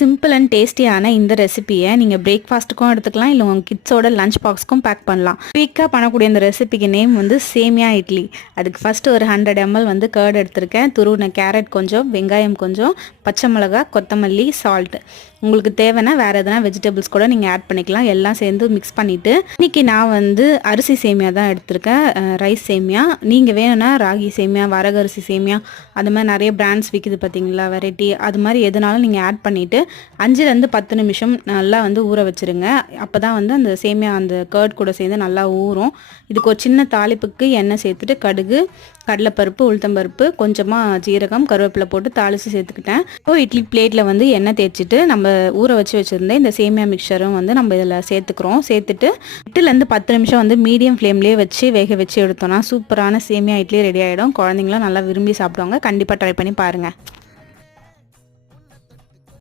Simple and டேஸ்டியான இந்த ரெசிபியை நீங்கள் பிரேக்ஃபாஸ்ட்டுக்கும் எடுத்துக்கலாம், இல்லை உங்கள் கிட்ஸோட லஞ்ச் பாக்ஸ்க்கும் பேக் பண்ணலாம். குயிக்காக பண்ணக்கூடிய இந்த ரெசிபிக்கு நேம் வந்து சேமியா இட்லி. அதுக்கு ஃபஸ்ட்டு ஒரு 100 ml வந்து கர்ட் எடுத்திருக்கேன். துருவின கேரட் கொஞ்சம், வெங்காயம் கொஞ்சம், பச்சை மிளகாய், கொத்தமல்லி, சால்ட். உங்களுக்கு தேவைன்னா வேறு எதனா வெஜிடபிள்ஸ் கூட நீங்கள் ஆட் பண்ணிக்கலாம். எல்லாம் சேர்ந்து மிக்ஸ் பண்ணிவிட்டு இன்றைக்கி நான் வந்து அரிசி சேமியா தான் எடுத்திருக்கேன், ரைஸ் சேமியா. நீங்கள் வேணும்னா ராகி சேமியா, வரகரிசி சேமியா, அது மாதிரி நிறைய பிராண்ட்ஸ் விற்கிது பார்த்தீங்களா, வெரைட்டி. அது மாதிரி எதுனாலும் நீங்கள் ஆட் பண்ணிவிட்டு 5லேருந்து 10 நிமிஷம் நல்லா வந்து ஊற வச்சுருங்க. அப்போ தான் வந்து அந்த சேமியா அந்த கர்ட் கூட சேர்ந்து நல்லா ஊறும். இதுக்கு ஒரு சின்ன தாளிப்புக்கு எண்ணெய் சேர்த்துட்டு கடுகு, கடலைப்பருப்பு, உளுத்தம்பருப்பு, கொஞ்சமாக ஜீரகம், கருவேப்பிலை போட்டு தாளித்து சேர்த்துக்கிட்டேன். இப்போ இட்லி பிளேட்டில் வந்து எண்ணெய் தேய்ச்சிட்டு நம்ம ஊற வச்சுருந்தேன் இந்த சேமியா மிக்சரும் வந்து நம்ம இதில் சேர்த்துக்கிறோம். சேர்த்துட்டு 8லேருந்து 10 நிமிஷம் வந்து மீடியம் ஃப்ளேம்லேயே வச்சு வேக வச்சு எடுத்தோம்னா சூப்பரான சேமியா இட்லி ரெடி ஆகிடும். குழந்தைங்களாம் நல்லா விரும்பி சாப்பிடுவாங்க. கண்டிப்பாக ட்ரை பண்ணி பாருங்கள்.